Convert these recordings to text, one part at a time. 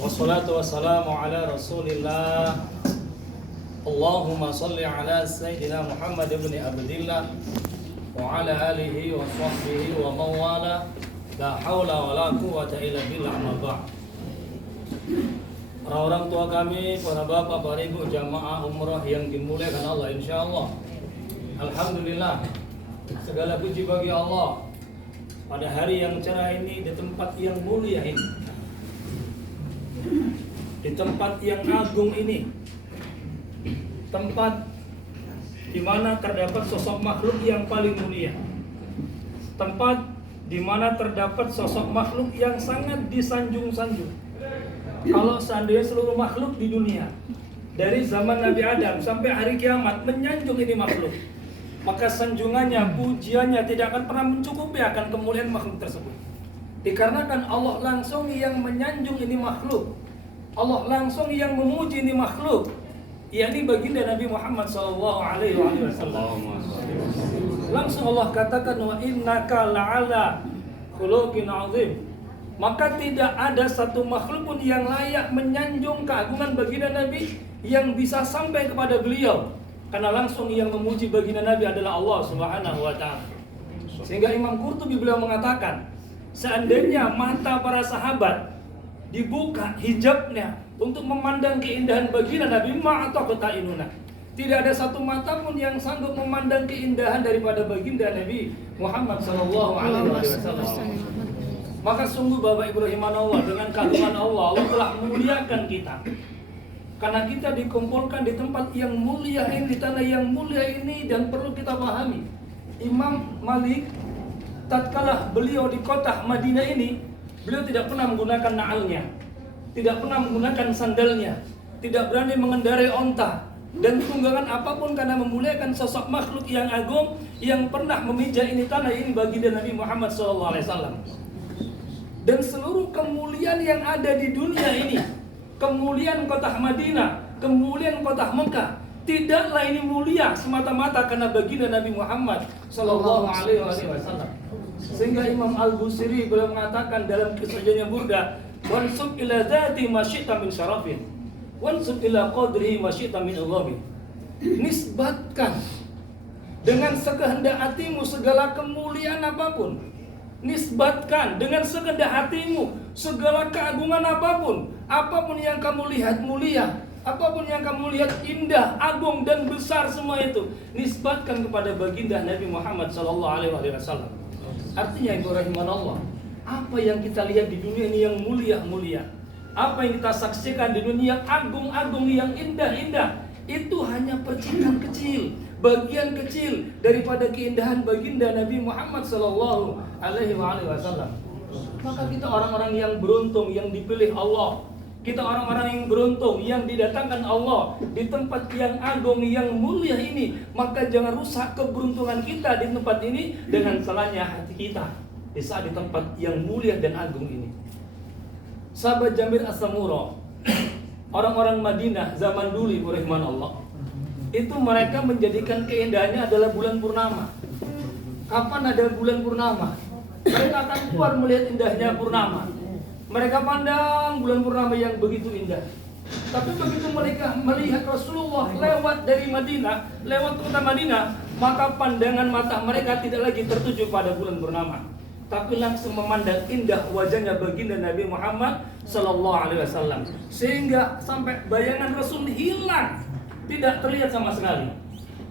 Wassalatu wassalamu ala rasulillah. Allahumma salli ala Sayyidina Muhammad ibn Abdillah wa ala alihi wa sahbihi wa mawala. La hawla wa la quwwata illa billah, amma ba'd. Para orang tua kami, para bapak, para ibu jamaah umrah yang dimuliakan Allah, insyaallah. Alhamdulillah, segala puji bagi Allah pada hari yang cerah ini, di tempat yang mulia ini, di tempat yang agung ini, tempat di mana terdapat sosok makhluk yang paling mulia, tempat di mana terdapat sosok makhluk yang sangat disanjung-sanjung. Kalau seandainya seluruh makhluk di dunia dari zaman Nabi Adam sampai hari kiamat menyanjung ini makhluk, maka sanjungannya, pujiannya tidak akan pernah mencukupi akan kemuliaan makhluk tersebut. Dikarenakan Allah langsung yang menyanjung ini makhluk, Allah langsung yang memuji ini makhluk, yakni baginda Nabi Muhammad SAW. Langsung Allah katakan, wa innaka la'ala khuluqin azim. Maka tidak ada satu makhluk pun yang layak menyanjung keagungan baginda Nabi yang bisa sampai kepada beliau, karena langsung yang memuji baginda Nabi adalah Allah Subhanahu wa ta'ala. Sehingga Imam Qurtubi beliau mengatakan, seandainya mata para sahabat dibuka hijabnya untuk memandang keindahan baginda Nabi, ma'ataqta'inuna, tidak ada satu mata pun yang sanggup memandang keindahan daripada baginda Nabi Muhammad sallallahu alaihi wasallam. Maka sungguh Bapak Ibu rahimanallah, dengan keagungan Allah, Allah telah memuliakan kita. Karena kita dikumpulkan di tempat yang mulia ini, di tanah yang mulia ini, dan perlu kita pahami, Imam Malik tatkala beliau di kota Madinah ini, beliau tidak pernah menggunakan na'alnya, tidak pernah menggunakan sandalnya, tidak berani mengendarai onta dan tunggangan apapun, karena memuliakan sosok makhluk yang agung yang pernah memijak ini tanah ini baginda Nabi Muhammad SAW. Dan seluruh kemuliaan yang ada di dunia ini, kemuliaan kota Madinah, kemuliaan kota Mekah, tidaklah ini mulia semata-mata karena baginda Nabi Muhammad SAW. Sehingga Imam Al-Busiri beliau mengatakan dalam kisahnya Burda, wansub ila dzati ma syi'ta min syarafin, wansub ila qadrihi ma syi'ta min aghamin. Nisbatkan dengan sekehendak hatimu segala kemuliaan apapun, nisbatkan dengan sekehendak hatimu segala keagungan apapun, apapun yang kamu lihat mulia, apapun yang kamu lihat indah, agung dan besar, semua itu nisbatkan kepada baginda Nabi Muhammad SAW. Artinya Ibu rahimanallah, apa yang kita lihat di dunia ini yang mulia-mulia, apa yang kita saksikan di dunia yang agung-agung, yang indah-indah, itu hanya percikan kecil, bagian kecil daripada keindahan baginda Nabi Muhammad sallallahu alaihi wasallam. Maka kita orang-orang yang beruntung, yang dipilih Allah. Kita orang-orang yang beruntung, yang didatangkan Allah di tempat yang agung, yang mulia ini. Maka jangan rusak keberuntungan kita di tempat ini dengan salahnya hati kita di saat di tempat yang mulia dan agung ini. Sahabat Jabir As-Samura, orang-orang Madinah zaman dulu, Ibu rahman Allah, itu mereka menjadikan keindahannya adalah bulan purnama. Kapan ada bulan purnama, mereka akan keluar melihat indahnya purnama. Mereka pandang bulan purnama yang begitu indah. Tapi begitu mereka melihat Rasulullah lewat dari Madinah, lewat kota Madinah, maka pandangan mata mereka tidak lagi tertuju pada bulan purnama, tapi langsung memandang indah wajahnya baginda Nabi Muhammad sallallahu alaihi wasallam. Sehingga sampai bayangan Rasul hilang, tidak terlihat sama sekali.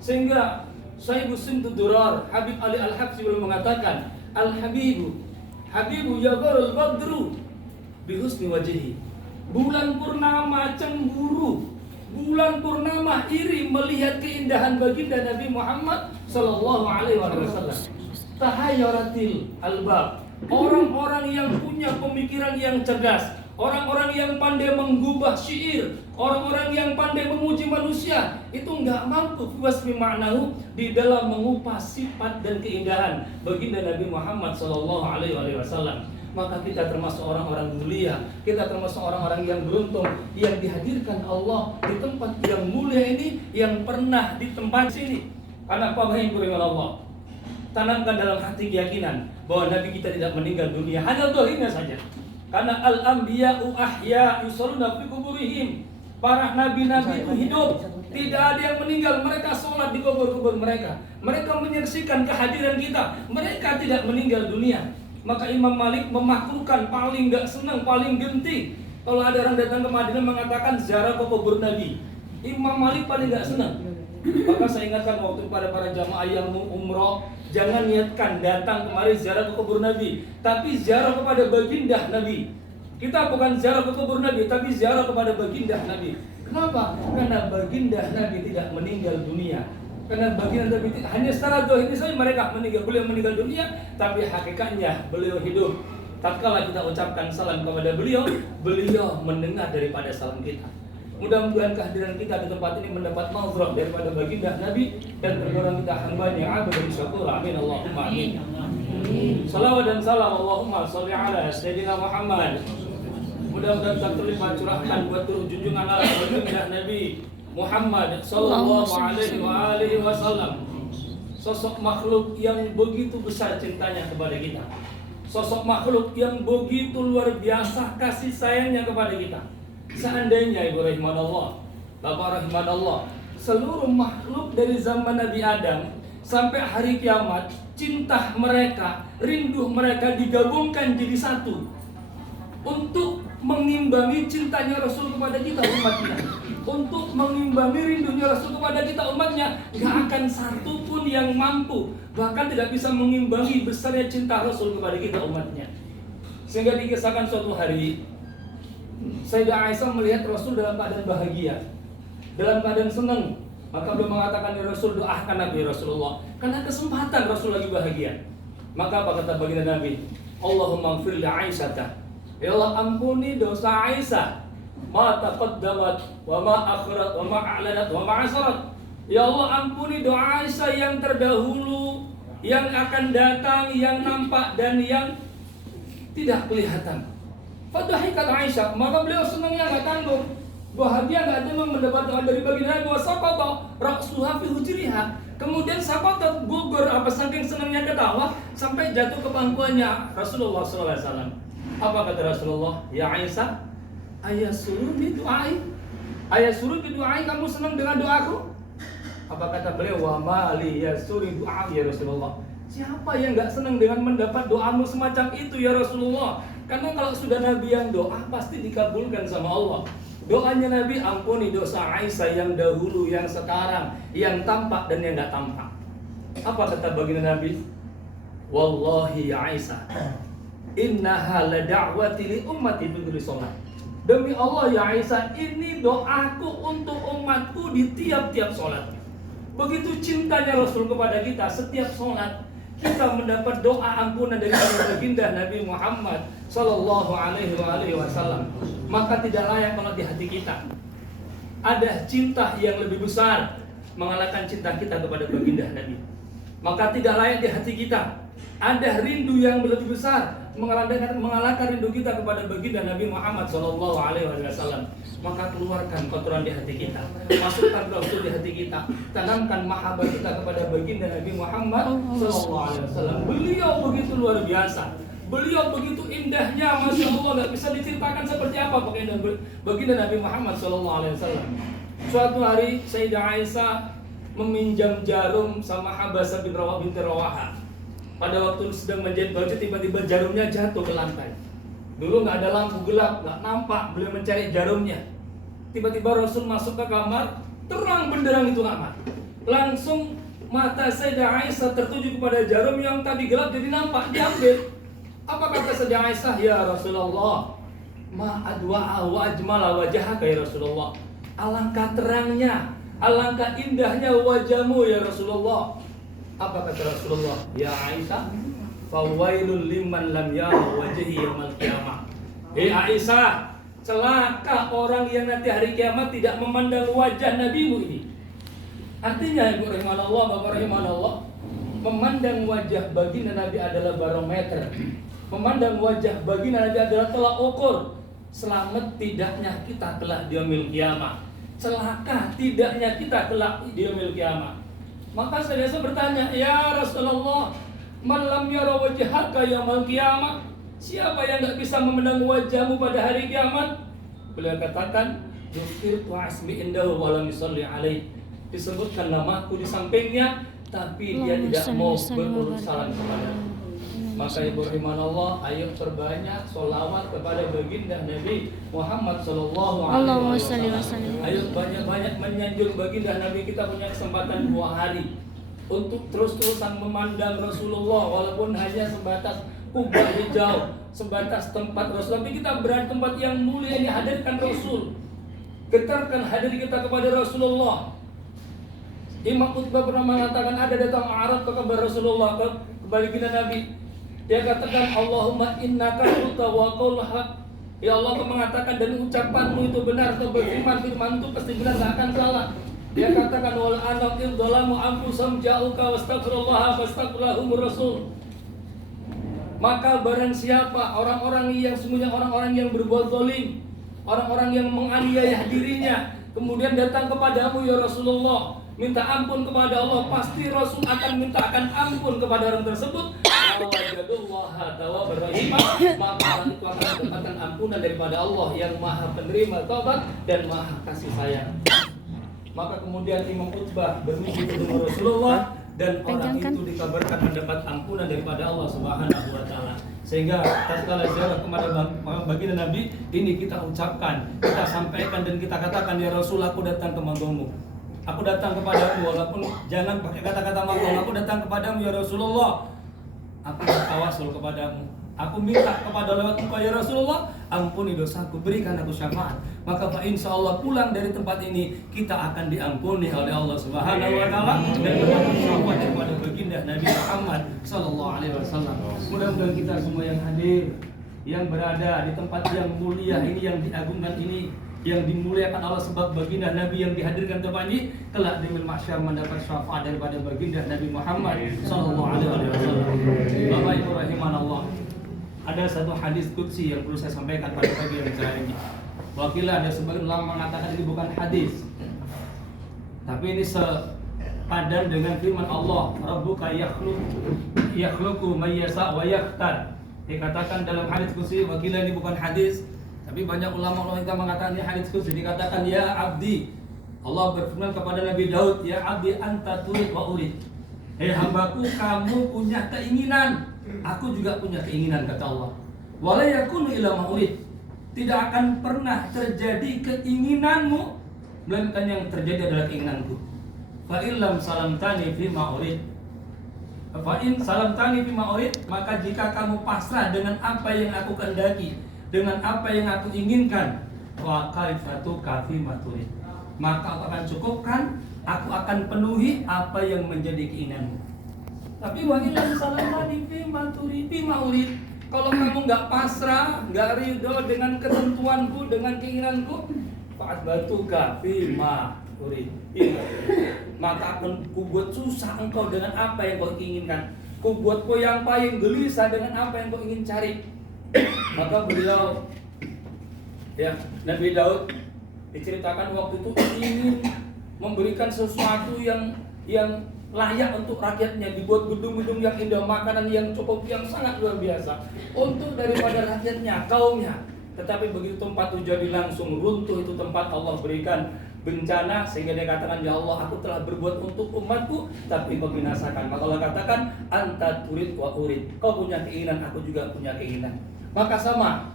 Sehingga Sahibu Simtud Durar Habib Ali Al-Habsyi belum mengatakan, Al-Habibu Habibu yagharul badru bihusni wajhi. Bulan purnama cemburu, bulan purnama iri melihat keindahan baginda Nabi Muhammad sallallahu alaihi wasallam. Tahayyaratil albab, orang-orang yang punya pemikiran yang cerdas, orang-orang yang pandai menggubah syair, orang-orang yang pandai memuji manusia, itu enggak mampu wasmi ma'nahu di dalam mengupas sifat dan keindahan baginda Nabi Muhammad sallallahu alaihi wasallam. Maka kita termasuk orang-orang mulia, kita termasuk orang-orang yang beruntung, yang dihadirkan Allah di tempat yang mulia ini, yang pernah di tempat sini. Karena apa, Ibu Allah, tanamkan dalam hati keyakinan bahwa Nabi kita tidak meninggal dunia hanya dohirnya saja. Karena al-anbiya'u ahya yusalluna fi kuburihim. Para nabi-nabi itu hidup, tidak ada yang meninggal. Mereka sholat di kubur-kubur mereka. Mereka menyaksikan kehadiran kita. Mereka tidak meninggal dunia. Maka Imam Malik memakruhkan, paling gak senang, paling genting kalau ada orang datang ke Madinah mengatakan ziarah ke kubur Nabi. Imam Malik paling gak senang. Maka saya ingatkan waktu pada para jamaah yang mau umroh, jangan niatkan datang kemari ziarah ke kubur Nabi, tapi ziarah kepada baginda Nabi. Kita bukan ziarah ke kubur Nabi, tapi ziarah kepada baginda Nabi. Kenapa? Karena baginda Nabi tidak meninggal dunia. Karena baginda Nabi hanya secara zahir saja mereka meninggal, beliau meninggal dunia, tapi hakikatnya beliau hidup. Tatkala kita ucapkan salam kepada beliau, beliau mendengar daripada salam kita. Mudah-mudahan kehadiran kita di tempat ini mendapat mazrah daripada baginda Nabi dan tergolong kita hambanya yang abad dan syakur. Amin Allahumma amin. Salawat dan salam Allahumma sholli ala sayyidina Muhammad. Mudah-mudahan kita terlibat curahkan buat junjungan ala baginda Nabi Muhammad sallallahu alaihi wasallam. Sosok makhluk yang begitu besar cintanya kepada kita. Sosok makhluk yang begitu luar biasa kasih sayangnya kepada kita. Seandainya Ibu rahimanallah, Bapak rahimanallah, seluruh makhluk dari zaman Nabi Adam sampai hari kiamat, cinta mereka, rindu mereka digabungkan jadi satu untuk mengimbangi cintanya Rasul kepada kita umatnya, untuk mengimbangi rindunya Rasul kepada kita umatnya. Gak akan satu pun yang mampu, bahkan tidak bisa mengimbangi besarnya cinta Rasul kepada kita umatnya. Sehingga dikisahkan suatu hari Sayyidah Aisyah melihat Rasul dalam keadaan bahagia, dalam keadaan senang. Maka beliau mengatakan, ya Rasul, doakan Nabi Rasulullah, karena kesempatan Rasul lagi bahagia. Maka apa kata baginda Nabi? Allahumma gfir li Aisyah, ya Allah ampuni dosa Aisyah, ma taqaddamat wa ma akhirat wa ma a'lanat wa ma asarat. Ya Allah ampuni doa Aisyah yang terdahulu, yang akan datang, yang nampak dan yang tidak kelihatan. Fadahikat Aisyah, maka beliau senangnya nggak tanggung, bahagia nggak tanggung mendapat doa dari baginda Nabi. Wasaqata ra'suha fi hujriha, kemudian saqatat gugur apa saking senangnya ketawa sampai jatuh ke pangkuannya Rasulullah SAW. Apa kata Rasulullah? Ya Aisyah, ayah suruh didoai, ayah suruh didoai, kamu senang dengan doaku? Apa kata beliau? Wa mali ya suri doa ya Rasulullah. Siapa yang nggak senang dengan mendapat doamu semacam itu ya Rasulullah? Karena kalau sudah Nabi yang doa pasti dikabulkan sama Allah. Doanya Nabi, ampuni dosa Aisyah yang dahulu, yang sekarang, yang tampak dan yang nggak tampak. Apa kata baginda Nabi? Wallahi ya Aisyah, innaha la da'wati li ummati bi sholat. Demi Allah ya Aisyah, ini doaku untuk umatku di tiap-tiap sholat. Begitu cintanya Rasul kepada kita, setiap sholat kita mendapat doa ampunan dari baginda Nabi Muhammad sallallahu alaihi wasallam. Maka tidak layak kalau di hati kita ada cinta yang lebih besar mengalahkan cinta kita kepada baginda Nabi. Maka tidak layak di hati kita ada rindu yang lebih besar mengalahkan rindu kita kepada baginda Nabi Muhammad sallallahu alaihi wasallam. Maka keluarkan kotoran di hati kita, masukkan Rasul di hati kita, tanamkan mahabbah kita kepada baginda Nabi Muhammad sallallahu alaihi wasallam. Beliau begitu luar biasa, beliau begitu indahnya, masya Allah, nggak bisa diceritakan seperti apa baginda Nabi Muhammad sallallahu alaihi wasallam. Suatu hari Sayyidah Aisyah meminjam jarum sama Habasah bin Rawaha. Pada waktu sedang menjahit baju, tiba-tiba jarumnya jatuh ke lantai. Dulu nggak ada lampu, gelap, nggak nampak. Beliau mencari jarumnya. Tiba-tiba Rasul masuk ke kamar, terang benderang itu kamar. Langsung mata Sayyidah Aisyah tertuju kepada jarum yang tadi gelap jadi nampak, diambil. Apa kata Sayyidah Aisyah? Ya Rasulullah, ma adwa'a wa ajmala wajhaka ya Rasulullah. Alangkah terangnya, alangkah indahnya wajahmu ya Rasulullah. Apa kata Rasulullah? Ya Aisyah, fawailul liman lam yara wajhi yaumil qiyamah. Aisyah, celaka orang yang nanti hari kiamat tidak memandang wajah nabimu ini. Artinya Ibu rahimanallah, Bapak rahimanallah, memandang wajah baginda Nabi adalah barometer. Memandang wajah baginda Nabi adalah tolak ukur selamat tidaknya kita kelak di yaumil qiyamah, celaka tidaknya kita kelak di yaumil qiyamah. Maka saya bertanya, ya Rasulullah, man lam yara wajhaka yaumil qiyamah, Siapa yang nggak bisa memandang wajahmu pada hari kiamat? Beliau katakan, dzukirtu asmi indahu wa lam yusalli alaih. Disebutkan namaku di sampingnya, tapi dia tidak mau berurut salam kepada. Maka ibu rahimanallah, ayo perbanyak sholawat kepada baginda Nabi Muhammad sallallahu alaihi wasallam. Ayo banyak-banyak menyanjung baginda Nabi. Kita punya kesempatan 2 hari untuk terus-terusan memandang Rasulullah, walaupun hanya sebatas kubah hijau, sebatas tempat Rasul. Tapi kita berada di tempat yang mulia ini, hadirkan Rasul. Getarkan hati kita kepada Rasulullah. Imam Utbah pernah mengatakan, ada datang Arab kepada Rasulullah, kepada baginda Nabi. Dia katakan, Allahumma innaka qulta wa qaulul haq. Ya Allah, Kau mengatakan dan ucapanmu itu benar, Kau berfirman, firman itu pasti benar, tidak akan salah. Dia katakan, wal anaqil dzalamu anfusahum ja'uka wastaghfirullah fastaghfirlahumur rasul. Maka barang siapa orang-orang yang semuanya orang-orang yang berbuat zalim, orang-orang yang menganiaya dirinya, kemudian datang kepadamu ya Rasulullah, minta ampun kepada Allah, pasti Rasul akan minta ampun kepada orang tersebut. Maka orang itu akan mendapatkan ampunan daripada Allah yang Maha Penerima taubat dan Maha Kasih Sayang. Maka kemudian Imam Utbah bermimpi dengan Rasulullah, dan orang itu dikabarkan mendapat ampunan daripada Allah Subhanahu wa taala. Sehingga tatkala ziarah kepada baginda Nabi ini kita ucapkan, kita sampaikan dan kita katakan, ya Rasul, aku datang ke manggamu. Aku datang kepadamu, walaupun jangan pakai kata-kata manggong. Aku datang kepadamu ya Rasulullah. Aku bertawasul kepadamu. Aku minta kepada lewat Engkau ya Rasulullah, ampuni dosaku, berikan aku syafaat. Maka insya Allah pulang dari tempat ini kita akan diampuni oleh Allah Subhanahu wa taala dan mendapat syafaat kepada baginda Nabi Muhammad sallallahu alaihi wasallam. Mudah-mudahan kita semua yang hadir, yang berada di tempat yang mulia ini, yang diagungkan ini, yang dimuliakan Allah sebab baginda Nabi yang dihadirkan tempat ini, kelak di mahsyar mendapat syafaat daripada baginda Nabi Muhammad sallallahu alaihi wasallam. Bapak Ibu rahimanallah, ada satu hadis qudsi yang perlu saya sampaikan pada pagi yang cerah ini. Wakil ada sebagian ulama mengatakan ini bukan hadis, tapi ini sepadan dengan firman Allah, Rabbuka yakhluqu may yasha wa yakhtar. Dikatakan dalam hadis qudsi, wakil ini bukan hadis, tapi banyak ulama kita mengatakan ini hadis qudsi. Dikatakan, ya abdi, Allah berfirman kepada Nabi Daud, ya abdi anta turid wa urid. Hei hambaku, kamu punya keinginan, aku juga punya keinginan, kata Allah. Wala yakunu illa ma urid. Tidak akan pernah terjadi keinginanmu, melainkan yang terjadi adalah keinginanku. Fa illam salamtani fi ma urid. Fa in salamtani fi ma urid, maka jika kamu pasrah dengan apa yang aku kehendaki, dengan apa yang aku inginkan, wa kaifatu kafi ma turid, maka aku akan cukupkan, aku akan penuhi apa yang menjadi keinginanmu. Tapi wa illam salamtani fi ma urid, kalau kamu nggak pasrah, nggak ridho dengan ketentuanku, dengan keinginanku, fa'atbatuka fima urid, maka akan kubuat susah engkau dengan apa yang kau inginkan. Kubuat kau yang paling gelisah dengan apa yang kau ingin cari. Maka beliau, ya Nabi Daud diceritakan waktu itu ingin memberikan sesuatu yang layak untuk rakyatnya, dibuat gedung-gedung yang indah, makanan yang cukup, yang sangat luar biasa untuk daripada rakyatnya, kaumnya. Tetapi begitu tempat itu jadi langsung runtuh, itu tempat Allah berikan bencana sehingga dia katakan, ya Allah, aku telah berbuat untuk umatku tapi kau binasakan. Maka Allah katakan, anta turid wa urid, kau punya keinginan, aku juga punya keinginan. Maka sama,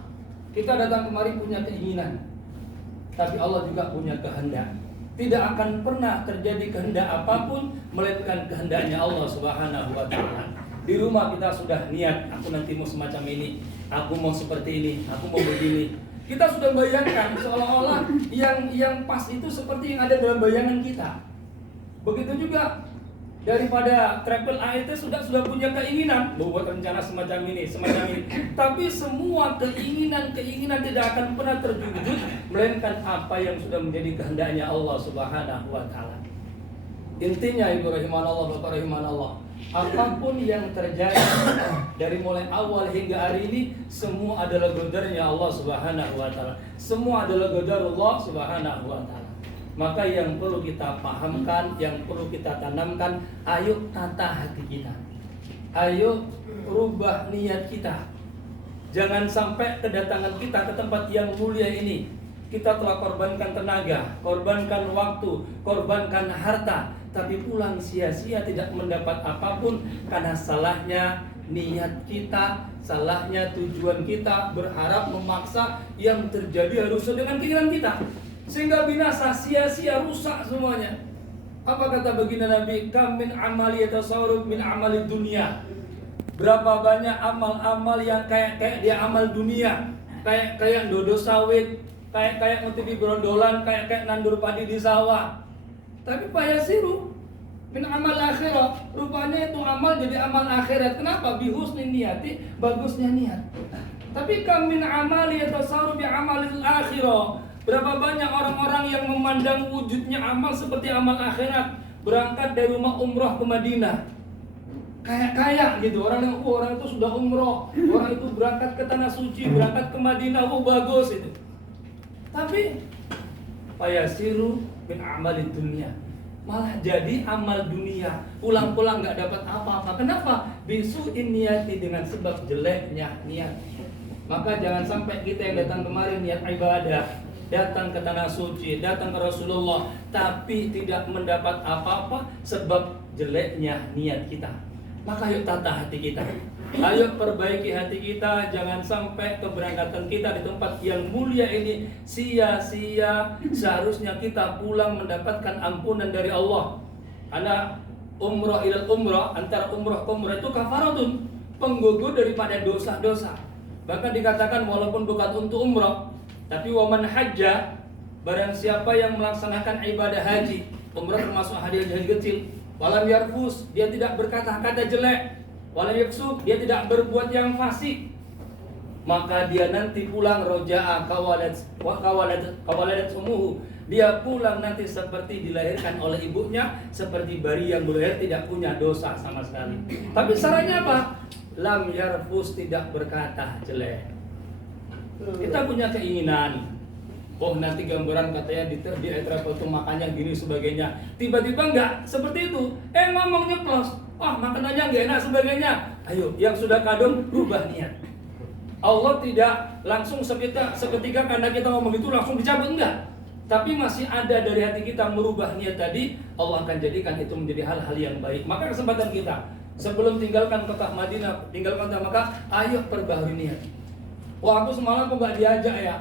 kita datang kemari punya keinginan, tapi Allah juga punya kehendak. Tidak akan pernah terjadi kehendak apapun melainkan kehendaknya Allah Subhanahu wa taala. Di rumah kita sudah niat, aku nanti mau semacam ini, aku mau seperti ini, aku mau begini. Kita sudah bayangkan seolah-olah yang pas itu seperti yang ada dalam bayangan kita. Begitu juga daripada travel AIT sudah punya keinginan membuat rencana semacam ini. Tapi semua keinginan tidak akan pernah terwujud melainkan apa yang sudah menjadi kehendaknya Allah Subhanahu wa taala. Intinya ibu rahimanallah, bapak rahimanallah, apapun yang terjadi dari mulai awal hingga hari ini, semua adalah qadarnya Allah Subhanahu wa taala. Semua adalah qadarullah Subhanahu wa taala. Maka yang perlu kita pahamkan, yang perlu kita tanamkan, ayo tata hati kita, ayo rubah niat kita. Jangan sampai kedatangan kita ke tempat yang mulia ini kita telah korbankan tenaga, korbankan waktu, korbankan harta, tapi pulang sia-sia tidak mendapat apapun karena salahnya niat kita, salahnya tujuan kita, berharap memaksa yang terjadi harus sesuai dengan keinginan kita, sehingga binasa, sia-sia, rusak semuanya. Apa kata baginda Nabi? Kam min amali yatasawwaruf min amali dunia. Berapa banyak amal-amal yang kayak dia amal dunia, kayak dodo sawit, kayak ngetip berondolan, kayak nandur padi di sawah. Tapi payasiru min amal akhirah, rupanya itu amal jadi amal akhirat. Kenapa? Bihusni niyati, bagusnya niat. Tapi kam min amali yatasawwaru bi amalil akhirah. Berapa banyak orang-orang yang memandang wujudnya amal seperti amal akhirat. Berangkat dari rumah umroh ke Madinah, kayak gitu, orang itu sudah umroh, orang itu berangkat ke tanah suci, berangkat ke Madinah, bagus itu. Tapi payasiru min amalid dunia, malah jadi amal dunia, pulang-pulang nggak dapat apa-apa. Kenapa? Bisu'in niyati, dengan sebab jeleknya niat. Maka jangan sampai kita yang datang kemarin niat ibadah, datang ke tanah suci, datang ke Rasulullah, tapi tidak mendapat apa-apa sebab jeleknya niat kita. Maka yuk tata hati kita, ayo perbaiki hati kita. Jangan sampai keberangkatan kita di tempat yang mulia ini sia-sia. Seharusnya kita pulang mendapatkan ampunan dari Allah. Karena umrah ilal umrah, antara umrah ke umrah itu kafaratun, penggugur daripada dosa-dosa. Bahkan dikatakan walaupun bukan untuk umrah, tapi waman hajja, barang siapa yang melaksanakan ibadah haji, umrah termasuk haji kecil, walam yarfus, dia tidak berkata-kata jelek, walam yafsuk, dia tidak berbuat yang fasik, maka dia nanti pulang roja'a kawaladat umuhu, dia pulang nanti seperti dilahirkan oleh ibunya, seperti bayi yang berlahir tidak punya dosa sama sekali. Tapi syaratnya apa? Lam yarfus, tidak berkata jelek. Kita punya keinginan, nanti gambaran katanya di travel itu makannya gini sebagainya. Tiba-tiba enggak seperti itu. Ngomong nyeplos, makanannya enggak enak sebagainya. Ayo, yang sudah kadung rubah niat. Allah tidak langsung seketika karena kita ngomong itu langsung dicabut, enggak. Tapi masih ada dari hati kita merubah niat tadi, Allah akan jadikan itu menjadi hal-hal yang baik. Maka kesempatan kita sebelum tinggalkan kota Madinah, tinggalkan kota Makkah, ayo perbaharui niat. Aku semalam kok nggak diajak ya,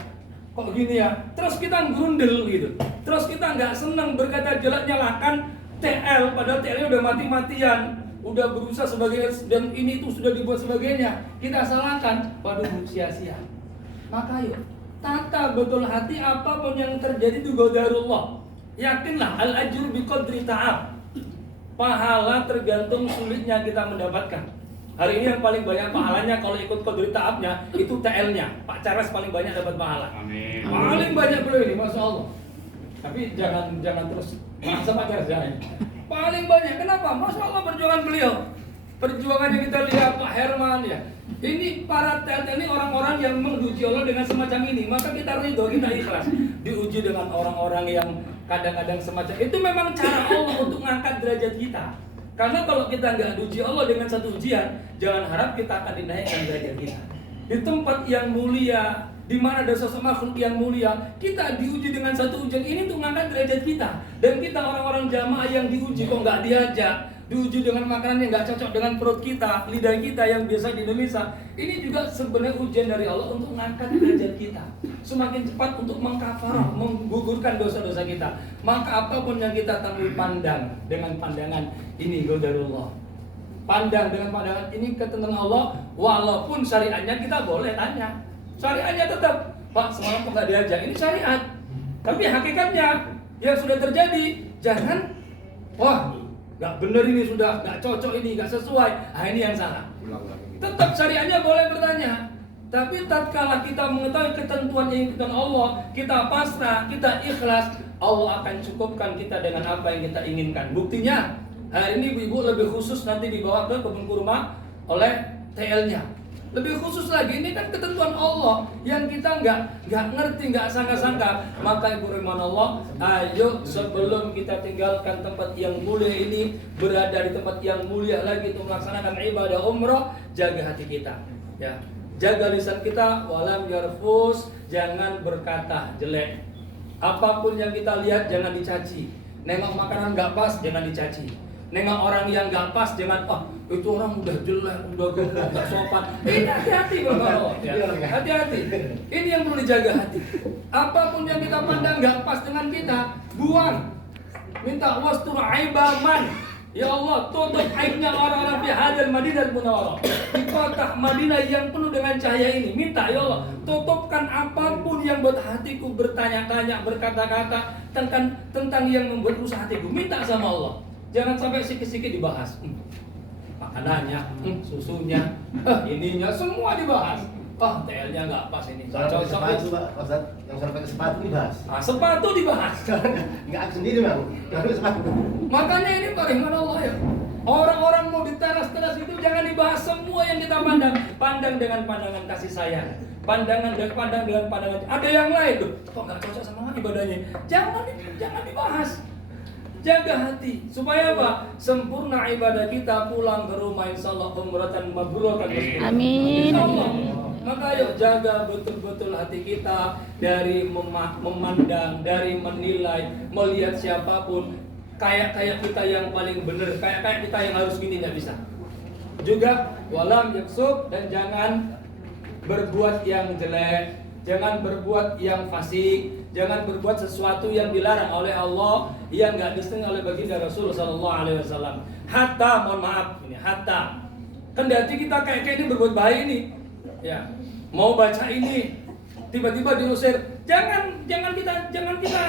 kok gini ya. Terus kita grundel gitu, terus kita nggak senang, berkata jelek, nyalakan TL, padahal TL udah mati-matian, udah berusaha sebagai, dan ini itu sudah dibuat sebagainya, kita salahkan, waduh sia-sia. Maka yuk tata betul hati, apapun yang terjadi di qadarullah. Yakinlah al-ajru biqadri ta'ab, pahala tergantung sulitnya kita mendapatkan. Hari ini yang paling banyak pahalanya kalau ikut qadri ta'abnya itu TL-nya. Pak Charles paling banyak dapat pahala. Amin. Paling banyak beliau ini, Masya Allah. Tapi jangan terus maksa Pak Charles, jangan. Paling banyak, kenapa? Masya Allah perjuangan beliau. Perjuangannya kita lihat Pak Herman ya. Ini para TL ini orang-orang yang menguji Allah dengan semacam ini. Maka kita ridho, kita ikhlas. Diuji dengan orang-orang yang kadang-kadang semacam itu, memang cara Allah untuk mengangkat derajat kita. Karena kalau kita nggak diuji Allah dengan satu ujian, jangan harap kita akan dinaikkan derajat kita. Di tempat yang mulia, di mana ada sosok makhluk yang mulia, kita diuji dengan satu ujian ini untuk mengangkat derajat kita. Dan kita orang-orang jamaah yang diuji kok nggak diajak, diuji dengan makanan yang nggak cocok dengan perut kita, lidah kita yang biasa di Indonesia. Ini juga sebenarnya ujian dari Allah untuk mengangkat derajat kita, semakin cepat untuk mengkafarah, menggugurkan dosa-dosa kita. Maka apapun yang kita temui, pandang dengan pandangan ini qadarullah, pandang dengan pandangan ini ketentuan Allah. Walaupun syariatnya kita boleh tanya, syariatnya tetap, Pak semalam kok nggak diajak, ini syariat. Tapi hakikatnya yang sudah terjadi, jangan nggak bener ini, sudah nggak cocok ini, nggak sesuai, ini yang salah. Tetap syariatnya boleh bertanya. Tapi tatkala kita mengetahui ketentuan yang ditentukan Allah, kita pasrah, kita ikhlas, Allah akan cukupkan kita dengan apa yang kita inginkan. Buktinya hari ini ibu lebih khusus nanti dibawa ke kebun kurma oleh TL-nya. Lebih khusus lagi, ini kan ketentuan Allah yang kita nggak ngerti, nggak sangka-sangka. Maka ibu rahman Allah, ayo sebelum kita tinggalkan tempat yang mulia ini, berada di tempat yang mulia lagi untuk melaksanakan ibadah umrah, jaga hati kita. Ya, Jaga lisan kita, walam yarfus, jangan berkata jelek. Apapun yang kita lihat jangan dicaci. Nengok makanan nggak pas jangan dicaci. Nengok orang yang nggak pas jangan, itu orang udah jelek, udah gemuk, nggak sopan. Ini hati-hati Bapak. Hati-hati. Ini yang perlu dijaga hati. Apapun yang kita pandang nggak pas dengan kita, buang. Minta wastur aibaman. Ya Allah, tutup aibnya orang-orang di hadal Madinah Munawwarah. Di kota Madinah yang penuh dengan cahaya ini. Minta ya Allah, tutupkan apapun yang buat hatiku bertanya-tanya, berkata-kata tentang yang membuat rusak hatiku. Minta sama Allah. Jangan sampai sikit-sikit dibahas. Makanannya, susunya, ininya semua dibahas. TL-nya nggak pas ini. Soal sepatu, Pak Ustaz, yang soal pakai sepatu dibahas. Sepatu dibahas. Nggak aku sendiri, Bang. Kalau sepatu. Makanya ini bagaimana Allah ya. Orang-orang mau di teras-teras itu jangan dibahas semua yang kita pandang. Pandang dengan pandangan kasih sayang. Pandang dengan pandangan. Ada yang lain tuh. Kok nggak cocok sama ibadahnya? Jangan dibahas. Jaga hati supaya apa? Sempurna ibadah kita, pulang ke rumah insyaallah umratan mabruratan. Amin. Insyaallah. Maka ayo jaga betul-betul hati kita dari memandang, dari menilai, melihat siapapun kayak kita yang paling benar, kayak kita yang harus gini, nggak bisa. Juga walam yaksub, dan jangan berbuat yang jelek, jangan berbuat yang fasik, jangan berbuat sesuatu yang dilarang oleh Allah, yang nggak disengaja oleh baginda Rasul Sallallahu Alaihi Wasallam. Hatta, mohon maaf, ini hatta. Kendati kita kayak ini berbuat baik ini, ya mau baca ini, tiba-tiba diusir. Jangan kita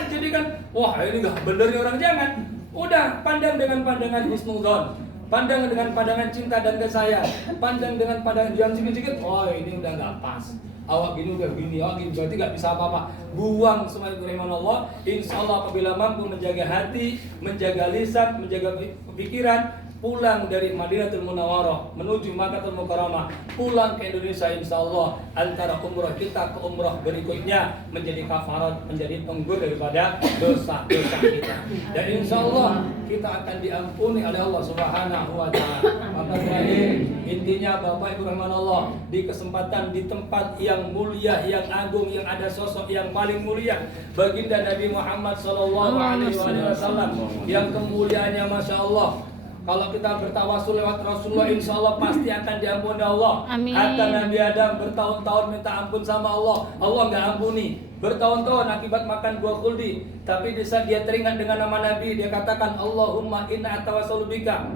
jadikan, wah ini nggak bener nih orang, jangan. Udah pandang dengan pandangan husnudzon, pandang dengan pandangan cinta dan kasih sayang, pandang dengan pandangan yang sedikit-sedikit, oh ini udah nggak pas. Awak gini udah gini, awak gini berarti nggak bisa apa-apa. Buang semua itu rahman Allah. Insya Allah apabila mampu menjaga hati, menjaga lisan, menjaga pikiran, pulang dari Madinatul Munawwarah menuju Makkahul Mukarramah, pulang ke Indonesia, insya Allah antara umroh kita ke umroh berikutnya menjadi kafarat, menjadi penggur daripada dosa-dosa kita. Dan insya Allah kita akan diampuni oleh Allah Subhanahu wa Ta'ala. Maka terakhir, intinya Bapak Ibu rahman Allah, di kesempatan di tempat yang mulia, yang agung, yang ada sosok yang paling mulia, baginda Nabi Muhammad sallallahu alaihi wasallam, yang kemuliaannya masya Allah. Kalau kita bertawasul lewat Rasulullah, insya Allah pasti akan diampuni Allah. Amin. Hatta Nabi Adam bertahun-tahun minta ampun sama Allah, Allah nggak ampuni. Bertahun-tahun akibat makan buah khuldi. Tapi di saat dia teringat dengan nama Nabi, dia katakan Allahumma inna atawassalu bika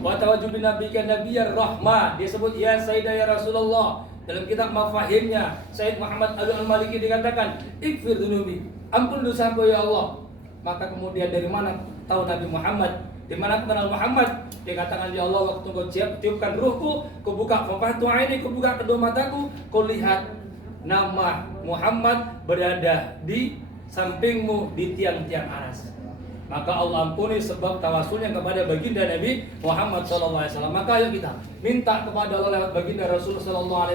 wa tawajjubi nabiyika nabiyyar rahmah. Dia sebut ya Sayyidah ya Rasulullah. Dalam kitab Mafahimnya, Sayyid Muhammad Al-Maliki dikatakan ikfir dunubi, ampun dosaku ya Allah. Maka kemudian dari mana tahu Nabi Muhammad? Di mana kenal Muhammad? Dia katakan ya Allah, waktu kau tiupkan ruhku, kau buka fafahtu aini, kau buka kedua mataku, kau lihat nama Muhammad berada di sampingmu di tiang-tiang aras. Maka Allah ampuni sebab tawasulnya kepada baginda Nabi Muhammad SAW. Maka ayo kita minta kepada Allah lewat baginda Rasul SAW.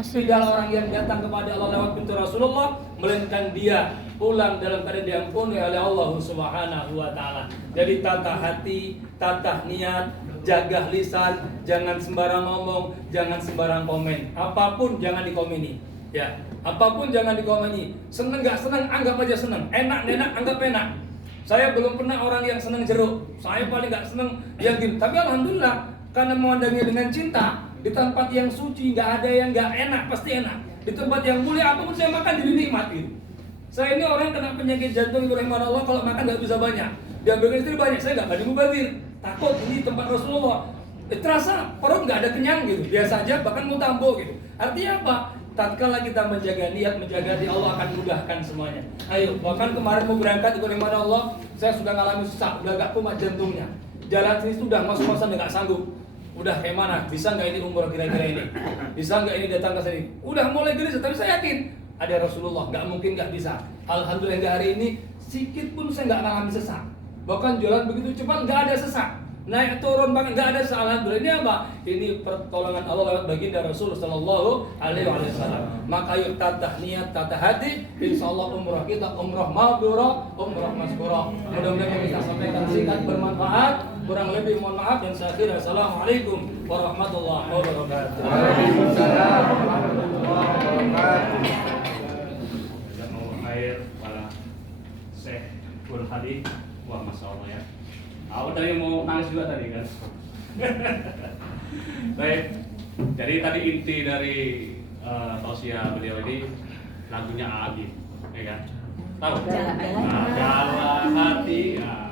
Tidaklah orang yang datang kepada Allah lewat pintu Rasulullah, melainkan dia pulang dalam keadaan diampuni oleh Allah Subhanahu wa Ta'ala. Jadi tata hati, tata niat, jaga lisan, jangan sembarang ngomong, jangan sembarang komen. Apapun jangan dikomeni. Ya, apapun jangan dikomeni. Seneng nggak seneng, anggap aja seneng. Enak anggap enak. Saya belum pernah orang yang seneng jeruk. Saya paling nggak seneng yang gini. Tapi alhamdulillah, karena memandangnya dengan cinta, di tempat yang suci nggak ada yang nggak enak, pasti enak. Di tempat yang mulia apapun saya makan jadi nikmat gitu. Saya ini orang kena penyakit jantung, Ibrahim Allah, kalau makan nggak bisa banyak. Diambilkan istri banyak, saya nggak bagi mubazir. Takut ini tempat Rasulullah. Terasa perut nggak ada kenyang gitu. Biasa aja, bahkan mau tambo gitu. Artinya apa? Tatkala kita menjaga niat, menjaga hati, Allah akan mudahkan semuanya. Ayo, bahkan kemarin mau berangkat Ibrahim Allah, saya sudah ngalami sesak, udah gak kumat jantungnya. Jalan sini sudah masuk-masuk nggak sanggup. Udah kayak mana? Bisa nggak ini umroh kira-kira ini? Bisa nggak ini datang ke sini? Udah mulai gelisah, tapi saya yakin ada Rasulullah, nggak mungkin nggak bisa. Alhamdulillah hingga hari ini sedikit pun saya nggak mengalami sesak. Bahkan jalan begitu cepat nggak ada sesak. Naik turun banget nggak ada sesak. Alhamdulillah. Ini apa? Ini pertolongan Allah lewat baginda Rasul Sallallahu Alaihi Wasallam. Maka yuk tata niat, tata hati. Insya Allah umrah kita umrah mabrurah, umrah maskurah. Mudah-mudahan yang kita sampaikan singkat bermanfaat. Kurang lebih mohon maaf dan saya akhiri. Assalamualaikum warahmatullahi wabarakatuh. Waalaikumsalam warahmatullahi wabarakatuh. Mau air para Syekh Kul Hadi. Wah, masya Allah ya. Aku tadi mau nangis juga tadi kan. Baik. Jadi tadi inti dari tausiah beliau ini lagunya Agi, ya kan? Tahu? Jalan. Nah, jalan hati. Nah,